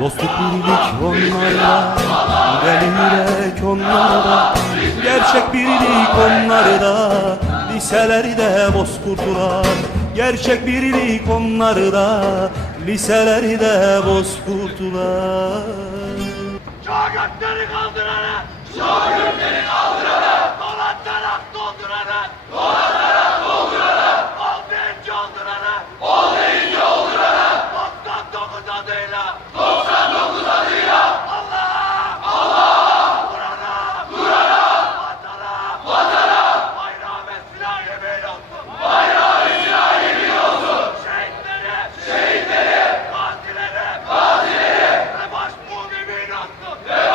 Dostluk birlik onlarda Deli yürek onlarda Gerçek birlik onlarda Liseleri de bozkurdular Gerçek birlik onlarda Liseleri de bozkurdular Şagirtleri kaldırana! Şagirtleri kaldırana! ঠিক